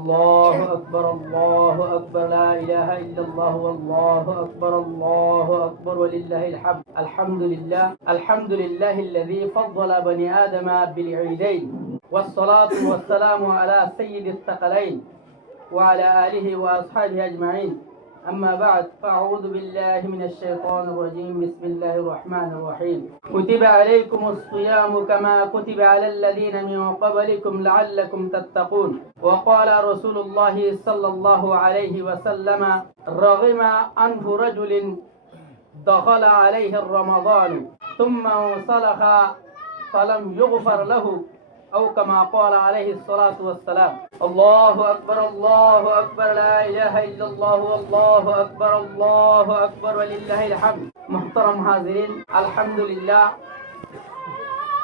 الله أكبر الله أكبر لا إله إلا الله والله أكبر الله أكبر ولله الحمد الحمد لله الذي فضل بني آدم بالعيدين والصلاة والسلام على سيد الثقلين وعلى آله وأصحابه أجمعين أما بعد فأعوذ بالله من الشيطان الرجيم بسم الله الرحمن الرحيم كتب عليكم الصيام كما كتب على الذين من قبلكم لعلكم تتقون وقال رسول الله صلى الله عليه وسلم رغم أنف رجل دخل عليه الرمضان ثم انسلخ فلم يغفر له أو كما قال عليه الصلاة والسلام الله أكبر لا إله إلا الله والله أكبر ولله الحمد محترم حاضرين الحمد لله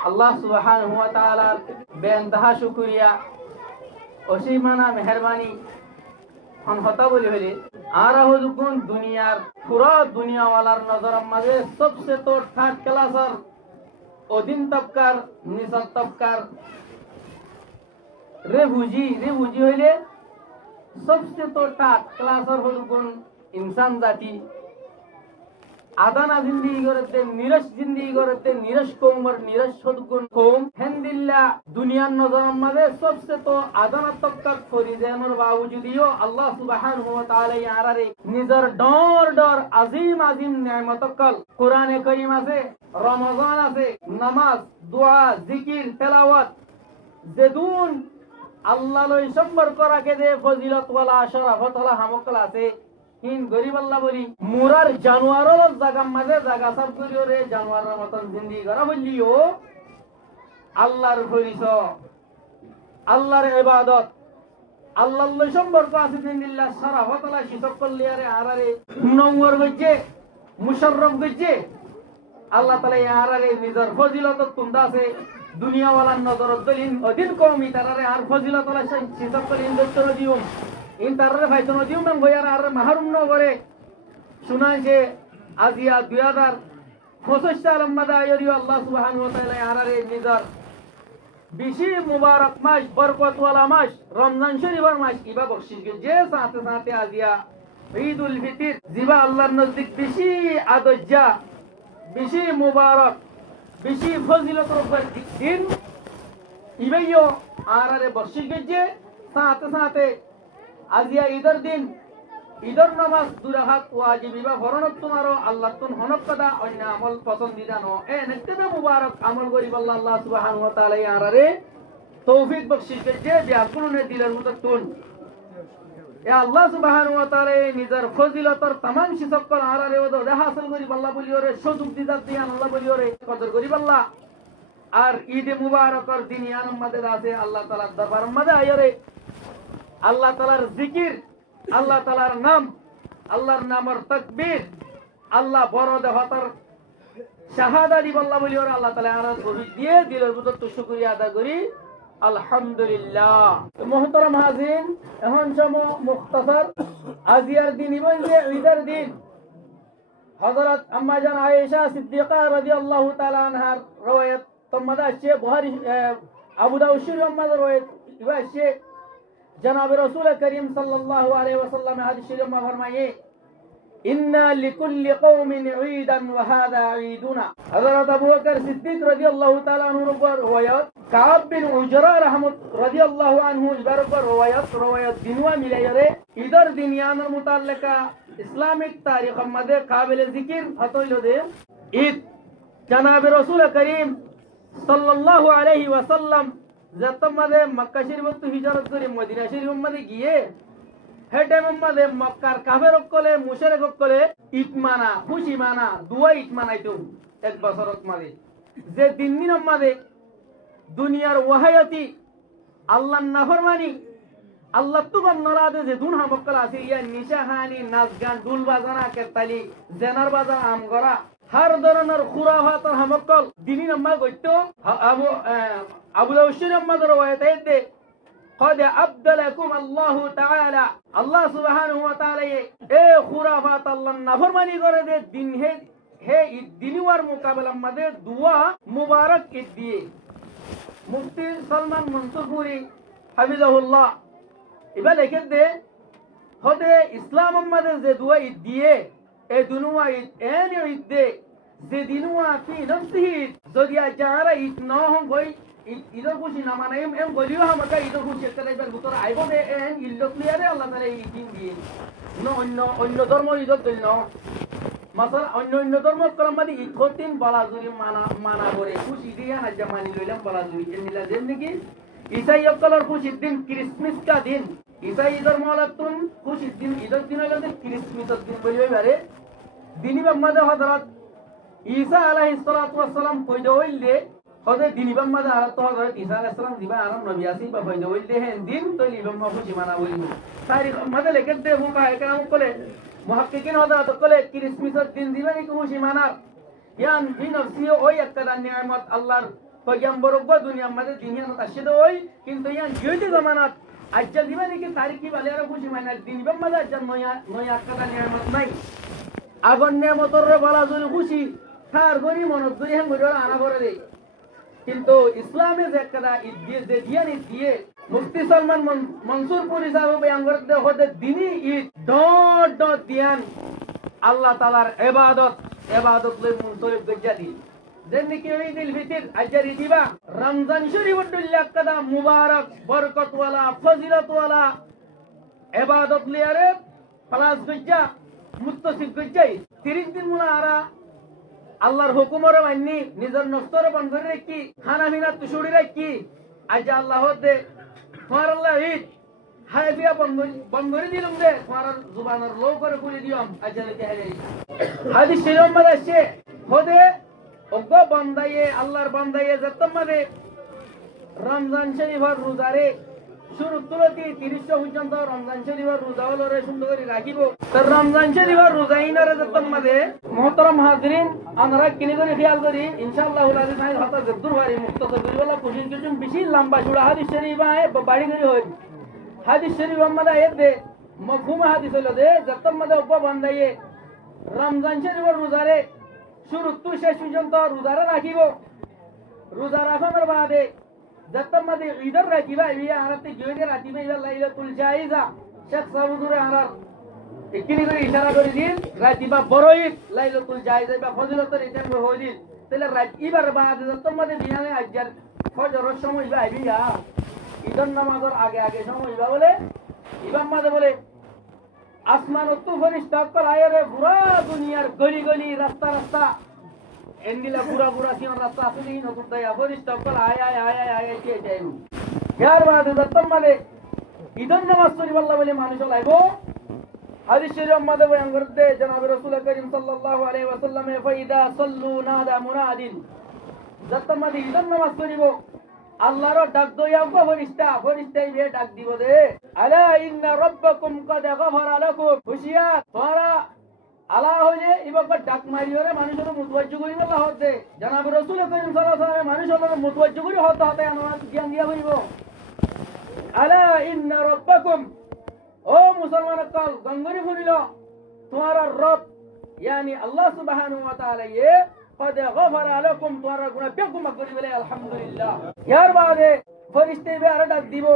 আল্লাহ সুবহানাহু ওয়া তাআলার বেইন্তহা শুকরিয়া অসীমানা মেহেরবানি হন হতা বলি হলে আর হুজুগুন দুনিয়ার পুরা দুনিয়াওয়ালার নজরের মাঝে সবচেয়ে তো থার্ড ক্লাসের অধীন তবকার নিচর তবকার রেফুজি হইলে সবচেয়ে তো থার্ড ক্লাসের হুজুগুন ইনসান জাতি আদানা জিন্দিগি করতে নিরস জিন্দিগি করতে নিরস কোমর নিরস সদগুণ কোম হেন্দিল্লা দুনিয়ার নজরের মাঝে সবচেয়ে তো আদানা তবকার ফরিজানোর বাবজুদিও আল্লাহ সুবহানাহু ওয়া তাআলা ইয়ারারে নিজের ডর আজিম নেয়ামতকল কোরআনে কারীম আছে রমজান আছে নামাজ দোয়া জিকির তেলাওয়াত যেদুন আল্লাহ লই সম্পর্ক রাখে যে ফজিলত ওয়ালা শরাফত ওয়ালা হামকল আছে হিন গরিব আল্লাহ বলি মুরার জানোয়ারের জায়গা মাঝে জায়গা সাফ করিও রে জানোয়ারের মতন জিন্দেগি করা বললিও আল্লাহর পরিচয় আল্লাহর ইবাদত আল্লাহর লই সম্পর্ক আছে দিনিল্লাহ শরাফত ওয়ালা শিসক করলি আরে আরারে মুনওয়ার গজে মুশাররফ গজে আল্লাহ তাআলা ইয়ারারে নিজের ফজিলত তুন্দা আছে দুনিয়াওয়ালার নজরত দলিন অদিন কওমি তারারে আর ফজিলত ওয়ালা শিসক করিন দত্তর দিও ইন তারারে ফাইতন দিও নং গয়ার আর মাহরুম ন করে শুনাই যে আজিয়া 2025 সাল মধ্যে আইরিও আল্লাহ সুবহানাহু ওয়া তাআলা ইয়ারারে নিজের বেশি মুবারক মাস বরকত ওয়ালা মাস রমজান শরীফের মাস ইবা বখশিশ যে সাথে আজিয়া ঈদুল ফিতর জিবা আল্লাহর নজদিক বেশি আদজ্জা বেশি মুবারক বেশি ফজিলতের উপর দিন ইবাইও আরারে বখশিশ গজে সাথে আজিয়া ঈদের দিন ঈদের নামাজ দুরাহাত ওয়াজিব ইবা ফরনত তোমারও আল্লাহ তুন হনক কথা অন্য আমল পছন্দিদা ন এ নেকবে মুবারক আমল করিব আল্লাহ সুবহানাহু ওয়া তাআলা ইয়ারারে তৌফিক বখশিশ গজে বিয়াকুলনে দিলের মত তুন এ আল্লাহ সুবহানাহু ওয়া তাআলা নিজের ফজিলতর तमाम শিসকল আরারে ওদ হাসিল করিব আল্লাহ বলিও রে সুযোগ দিদার দিয়ান আল্লাহ বলিও রে কদর করিব আল্লাহ আর ঈদ মুবারকর দিন ইয়ানম মাদে আছে আল্লাহ তাআলার দরবার মাদে আয়রে আল্লাহ তাআলার জিকির আল্লাহ তাআলার নাম আল্লাহর নামের তাকবীর আল্লাহ বড় দেহতর শাহাদা দিব আল্লাহ বলিও রে আল্লাহ তাআলা আরাজ করি দিয়ে দিলের মত তো শুকরিয়া আদা করি আলহামদুলিল্লাহ মুহতারাম হাজিরিন এখন সময় মুখতাসার আজিয়ার দিন ইবন যে ঈদের দিন হযরত আম্মা জান আয়েশা সিদ্দিকা রাদিয়াল্লাহু তাআলা আনহার রওয়ায়াত তোমাদা আছে বুখারী আবু দাউদ শরীফ মাদার রওয়ায়াত ইবা আছে জনাব রাসূল করিম সাল্লাল্লাহু আলাইহি ওয়াসাল্লাম হাদিস শরীফ মা ফরমায়ে ইন্না লিকুল্লি কওমিন ঈদান ওয়া হাযা ঈদুনা হযরত আবু বকর সিদ্দিক রাদিয়াল্লাহু তাআলা আনহু রওয়ায়াত কাব বিন উজরা রাদিয়াল্লাহু আনহু ইবারকর রওয়ায়াত দিনওয়া মিলাইরে ঈদের দিন ইয়ানের মুতাল্লিকা ইসলামিক তারিখ মধ্যে কাবিল জিকির হতইল দে ঈদ জনাব রাসূল করিম সাল্লাল্লাহু আলাইহি ওয়াসাল্লাম যতমদে মক্কা শরীফত হিজরত করে মদিনা শরীফ মধ্যে গিয়ে হেডে মধ্যে মক্কার কাফের কলে মুশরিক কলে ঈদ মানা খুশি মানা দুয়া ঈদ মানাইতো এক বছরত মধ্যে যে দিন মধ্যে দুনিয়ার ওয়াহায়াতি আল্লাহর নাফরমানি আল্লাহ তো বন্নরাদে যে দুন হামকল আছে ইয়া নিশাহানি নাচ গান দুল বাজানা কেতালি জেনার বাজার আম গরা হর ধরনের খুরাফাতর হামকল দিনী নাম্বার গইতো আবু দাউদ শরীফ মাদার ওয়ায়াতে قد أبدلكم الله تعالى الله سبحانه وتعالى এ খুরাফাত আল্লাহর নাফরমানি করে দে দিন হে দিনওয়ার মোকাবেলা মধ্যে দুয়া মুবারক কে দিয়ে মুফতি সালমান মনসুরপুরি হাফিজাহুল্লাহ এবার লেখে দে হদে ইসলাম আমাদের যে দুয়া ঈদ দিয়ে এই দুনুয়া ঈদ এনে ঈদ দে যে দিনুয়া ফি নফসিহি যদি যারা ঈদ ন হন গই ঈদের খুশি না মানে এম গলিও আমাকে ঈদের খুশি একটা টাইপের ভিতরে আইব দে এন ঈদ ক্লিয়ারে আল্লাহ তাআলা এই দিন দিয়ে অন্য ধর্ম ঈদের দিন মাসাল অন্য ধর্ম কলম মানে ঈদ হতিন বলা যদি মানা করে খুশি দিয়ে না যে মানি লইলাম বলা যদি এনিলা দেন নাকি ঈসাই অকলর খুশির দিন ক্রিসমাস কা দিন ঈসাই ধর্ম হলাতুন খুশির দিন ঈদের দিন হলো ক্রিসমাসের দিন বলিবে পারে দিনী বাম্মাদে হযরত ঈসা আলাইহিস সালাতু ওয়াস সালাম কইদে হইলে হদে দিনী বাম্মাদে হযরত ঈসা আলাইহিস সালাম দিবা আরাম নবী আসি বা কইদে হইলে হেন দিন তো লিবাম্মা খুশি মানা হইল তারিখ মাদে লেখে দে হুকা একরাম কলে মুহাক্কিকিন হযরত কলে ক্রিসমাসের দিন দিবা নি খুশি মানা ইয়ান ফি নফসি ওই একটা নিয়ামত আল্লাহর পয়গম্বর গো দুনিয়া মাদে দুনিয়া তাশিদ ওই কিন্তু ইয়ান জয়তি জামানাত আজ্জা দিবা নি কি তারিখি বালে আর খুশি মানা দিনী বাম্মাদে আজ্জা নয়া একটা নিয়ামত নাই আগর নিয়ামতর বলা যদি খুশি তার গরি মনত দুই হেন গরি আনা করে দেই কিন্তু ইসলামে যে একটা ঈদ দিয়ে যে দিয়ানি দিয়ে মুফতি সালমান মনসুরপুরি সাহেব বয়ান করতে হতে দিনী ঈদ ডট দিয়ান আল্লাহ তাআলার ইবাদত লই মুনসরিফ গজ্জাদি যেমনি কি ঈদুল ফিতর আজর দিবা রমজান শরীফুল একটা মুবারক বরকত ওয়ালা ফজিলত ওয়ালা ইবাদত লিয়ারে প্লাস গজ্জা মুস্তাসিব গজ্জাই 30 দিন মুনা আরা আল্লাহর হুকুমর মাননি নিজের নফসর বন্ধ করে রাখি খানা পিনা তুষুড়ি রাখি আজ আল্লাহ দে তোমার আল্লাহ ঈদ হাই বিয়া বন্ধ করে দিলাম দে তোমার জুবানের লো করে খুলে দিলাম আজ লেতে হাদিস শরীফ মধ্যে আছে হদে ওগো বান্দায়ে আল্লাহর বান্দায়ে যতমাদে রমজান শরীফের রোজারে শুরু তুলতি 30 পর্যন্ত রমজান শরীফের রোজা হলরে সুন্দর করে রাখিব তো রমজান শরীফের রোজা ইনারে যতমাদে মোহতরম হাজরিন আমরা কিনে করে খেয়াল করি ইনশাআল্লাহ আল্লাহ তাআলা হাতা জদ্দুর বাড়ি মুক্তাসর করিবলা কোশিশ করছেন বেশি লম্বা জুড়া হাদিস শরীফ আয় বাড়ি করে হয় হাদিস শরীফ আমাদের এর দে মফহুম হাদিস হলো দে যতমাদে ওগো বান্দায়ে রমজান শরীফের রোজারে শুরু তু শেষ পর্যন্ত রোজারে রাখিব রোজা রাখানোর বাদে যতমাদে ঈদের রাখিবা ইয়া আরাতে গিয়ে রাখিবা ইয়া লাইলাতুল জায়েজা শেখ সাউদুরে আরার একিনি করে ইশারা করে দিন রাখিবা বড় ঈদ লাইলাতুল জায়েজা বা ফজিলতের এটা হই দিন তাহলে রাত ইবার বাদে যতমাদে বিয়ানে আজজার ফজরের সময় বা আইবিয়া ঈদের নামাজের আগে সময় বা বলে ইমাম মাদে বলে আসমান তো ফেরেশতা কল আয়রে পুরা দুনিয়ার গলি রাস্তা এন্ডিলা পুরা সিন রাস্তা আসলে নতুন দয়া ফেরেশতা কল আয় কে যাইব ইয়ার বাদে যতমাদে ঈদের নামাজ পড়ি আল্লাহ বলে মানুষ লাইবো হাদিস শরীফ মধ্যে বয়ান করতে জনাব রাসূল করিম সাল্লাল্লাহু আলাইহি ওয়াসাল্লাম ফাইদা সাল্লু নাদা মুনাদিন যতমাদে ঈদের নামাজ পড়িব আল্লাহর ডাক দইয়া গো ফেরেশতাই বে ডাক দিব দে আলা ইন্না রাব্বাকুম কাদ গফারা লাকুম খুশিয়া তোরা আলা হইলে ইবাক ডাক মারিওরে মানুষের মুতওয়াজ্জু করি আল্লাহ হতে জনাব রাসূল করিম সাল্লাল্লাহু আলাইহি ওয়াসাল্লাম মানুষের মুতওয়াজ্জু করি হতে আনোয়ার জ্ঞান দিয়া হইব আলা ইন্না রাব্বাকুম ও মুসলমান কাল গঙ্গরি ফুরিল তোমার রব ইয়ানি আল্লাহ সুবহানাহু ওয়া তাআলা قد غفر لكم তোমরা গুনাহ বেগুম করি বলে আলহামদুলিল্লাহ ইয়ার বাদে ফেরেশতা বের ডাক দিব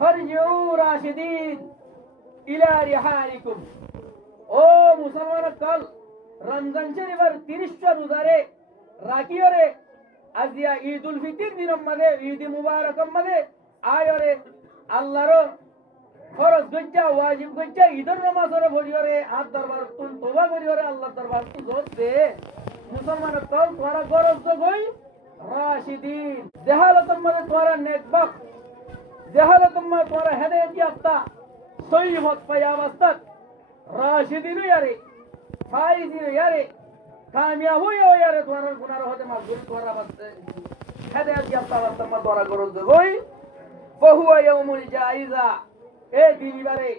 ফারজিউ রাশিদিন ইলা রিহালিকুম ও মুসলমান কাল রমজান শরীফের 30 রোজারে রাখিওরে আজিয়া ঈদুল ফিতর দিনের মধ্যে ঈদ মুবারক মধ্যে আয়রে আল্লাহর ফরজ গজ্জা ওয়াজিব গজ্জা ঈদের নামাজরে পড়িওরে হাত দরবার তুল তোবা করিওরে আল্লাহ দরবার তু জোর দে মুসলমান কল তোরা গরজ গই রাশিদিন জাহালাতুম মধ্যে তোরা নেকবাক জাহালাতুম মধ্যে তোরা হেদায়েত ইয়াফতা সহিহত পায়াবস্তাত রাশিদিন ইয়ারে ফাইজিন ইয়ারে কামিয়াব ইয়ারে তোরা গুনাহ হতে মাসগুল তোরা বাসতে হেদায়েত ইয়াফতা বাসতাম তোরা গরজ গই ফাহুয়া ইয়াউমুল জাইজা এ দিনবারে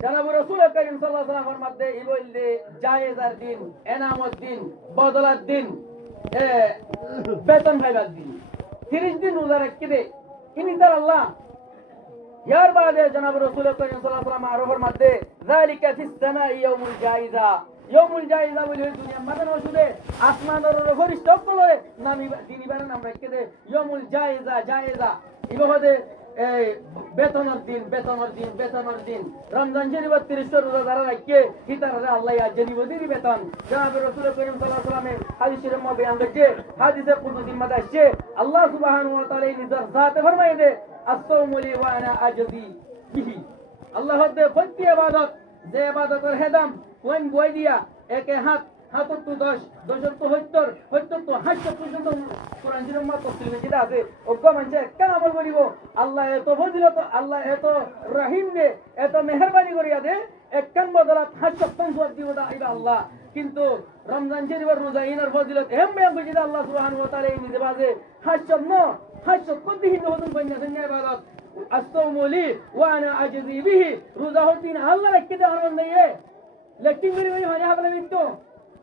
জনাব রাসূল করিম সাল্লাল্লাহু আলাইহি ওয়াসাল্লামের মধ্যে ইবলদে জায়েজার দিন এনামত দিন বদলাত দিন বেতন ভাইবার দিন 30 দিন রোজা রাখতে দে ইনিদার আল্লাহ ইয়ার বাদে জনাব রাসূল করিম সাল্লাল্লাহু আলাইহি ওয়াসাল্লাম আরফের মধ্যে যালিকা ফিস সামাই ইয়াউমুল জায়েজা বলে দুনিয়া মাদান ওষুধে আসমানের ফেরেশতা বলে নামি দিনবারে নাম রাখতে দে ইয়াউমুল জায়েজা ইবাদে এই বেতনের দিন রমজান শরীফের 30 রোজা যারা রাখে হিতারে আল্লাহ আজনি বদির বেতন জনাব রাসূল করিম সাল্লাল্লাহু আলাইহি ওয়াসাল্লামের হাদিসের মধ্যে বয়ান করছে হাদিসে কুদসির মধ্যে আসছে আল্লাহ সুবহানাহু ওয়া তাআলা নিজের জাতে ফরমায় দে আসসাউমু লি ওয়া আনা আজদি বিহি আল্লাহ দে প্রতি ইবাদত যে ইবাদতের হেদাম কোন বই দিয়া একে হাত হাতত তো 10 10 তো 70 তো 80 পর্যন্ত কোরআন শরীফের মধ্যে তফসিল যেটা আছে ওগো মানুষে কেন আমল করিব আল্লাহ এত ফজিলত আল্লাহ এত রহিম দে এত মেহেরবানি করিয়া দে একখান বদলাত 80 দিব দা ইবা আল্লাহ কিন্তু রমজান শরীফের রোজা ইনার ফজিলত এম বেম বুঝিদা আল্লাহ সুবহানাহু ওয়া তাআলা এই নিজে বাজে 80 কোনদিন হদন বন্যা দুনিয়া ইবাদত আসসাউমু লি ওয়া আনা আজজি বিহি রোজা হতিন আল্লাহ রাখতে আরমান নাই লেকিন গরি ভাই হাবলে মিটতো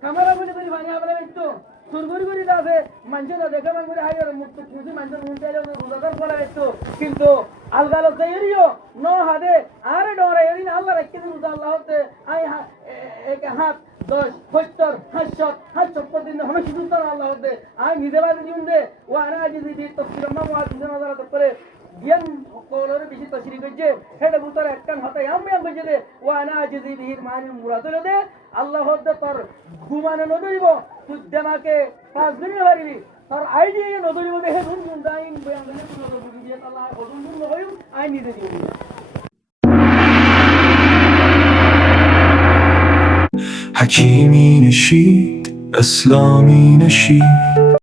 কামারা বলে বলি ভাই হাবলে মিটতো সুরগুরি গরি দাসে মানুষেরা দেখে মান করে হাইয়ার মুক্ত খুশি মানুষের মুখে রোজাদার বলা মিটতো কিন্তু আলগালো যাইরিও নো হাদে আরে ডরে এদিন আল্লাহ রাখতে রোজা আল্লাহ হতে আই এক হাত 10 70 80 প্রতিদিন আমি শুধু তার আল্লাহ হতে আই নিজে বাদে দিন দে ও আনা যদি তফসির মা মুআদ্দিন নজর করে জ্ঞান কোলরে বেশি তশরিহ করছে হেডে বুতার একখান হতাই আমি কইছে দে ওয়া আনা আজিজি বিহির মানি মুরাদ হলো দে আল্লাহ হদ্দ তোর ঘুমানো নদরিব তুই দেমাকে 5 দিন পারিবি তোর আইডি নদরিব দে হেদুন গুন দাইন বয়ান দে তুই নদরিব দিয়ে আল্লাহ ওদুন গুন হইউ আই নিজে দিও حكيمي نشيد أسلامي نشيد